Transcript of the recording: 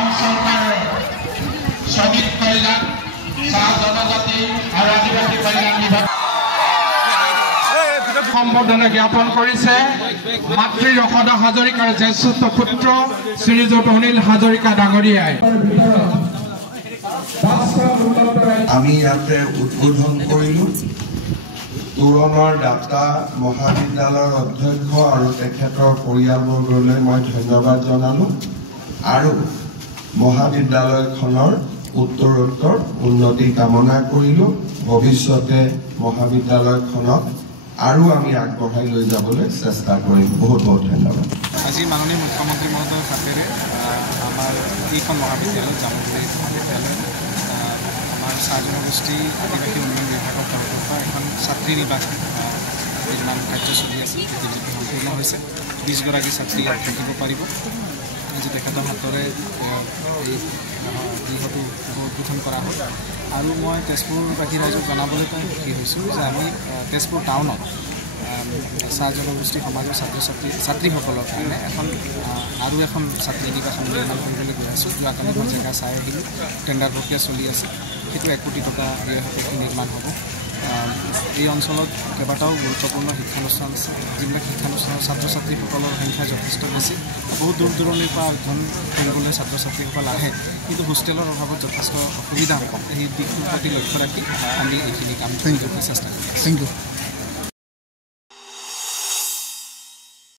অসম চৰকাৰৰ শ্ৰমিক কল্যাণ চাহ জনজাতি আৰু আদিবাসী কল্যাণ বিভাগ সম্বৰ্ধনা জ্ঞাপন কৰিছে মাতৃ যশোদা হাজৰিকাৰ জ্যেষ্ঠ পুত্ৰ শ্ৰীযুত অনিল হাজৰিকা ডাঙৰীয়াই। আমি ইয়াতে উদ্বোধন কৰিলোঁ তোৰণৰ দাতা মহাবিদ্যালয়ৰ অধ্যক্ষ আৰু তেখেতৰ পৰিয়ালবৰ্গলৈ মই ধন্যবাদ জনালোঁ আৰু মহাবিদ্যালয়খনৰ উত্তৰোত্তৰ উন্নতি কামনা কৰিলোঁ। ভৱিষ্যতে মহাবিদ্যালয়খনক আৰু আমি আগবঢ়াই লৈ যাবলৈ চেষ্টা কৰিম। বহুত বহুত ধন্যবাদ। আজি মাননীয় মুখ্যমন্ত্ৰী মহোদয়ৰ হাতেৰে আমাৰ এইখন মহাবিদ্যালয় জামুগুৰি মহাবিদ্যালয় আমাৰ চাহ জনগোষ্ঠী আদিবাসী উন্নয়ন বিভাগৰ তৰফৰ পৰা এখন ছাত্ৰী নিবাস নিৰ্মাণ কাৰ্য চলি আছে। ইতিমধ্যে সম্পূৰ্ণ হৈছে। 20 গৰাকী ছাত্ৰী ইয়াত থাকিব পাৰিব। আজি তেখেতৰ হাতৰে এই গৃহটো উদ্বোধন কৰা হ'ল আৰু মই তেজপুৰবাসী ৰাইজক জনাবলৈ পাই সুখী হৈছোঁ যে আমি তেজপুৰ টাউনত চাহ জনগোষ্ঠী সমাজৰ ছাত্ৰীসকলৰ কাৰণে আৰু এখন ছাত্ৰী নিবাস নিৰ্মাণ কৰিবলৈ গৈ আছোঁ। যোৱাকালি মই জেগা চাই আহিলোঁ। টেণ্ডাৰ প্ৰক্ৰিয়া চলি আছে। সেইটো 1 কোটি টকা ব্যয়সাপেক্ষে নিৰ্মাণ হ'ব। এই অঞ্চলত কেইবাটাও গুৰুত্বপূৰ্ণ শিক্ষানুষ্ঠান আছে। যিবিলাক শিক্ষানুষ্ঠানৰ ছাত্ৰ ছাত্ৰীসকলৰ সংখ্যা যথেষ্ট বেছি। বহুত দূৰ দূৰণিৰ পৰা অধ্যয়ন কৰিবলৈ ছাত্ৰ ছাত্ৰীসকল আহে, কিন্তু হোষ্টেলৰ অভাৱত যথেষ্ট অসুবিধা হয়। সেই দিশটোৰ প্ৰতি লক্ষ্য ৰাখি আমি এইখিনি কাম কৰিবলৈ চেষ্টা কৰিম। Thank U.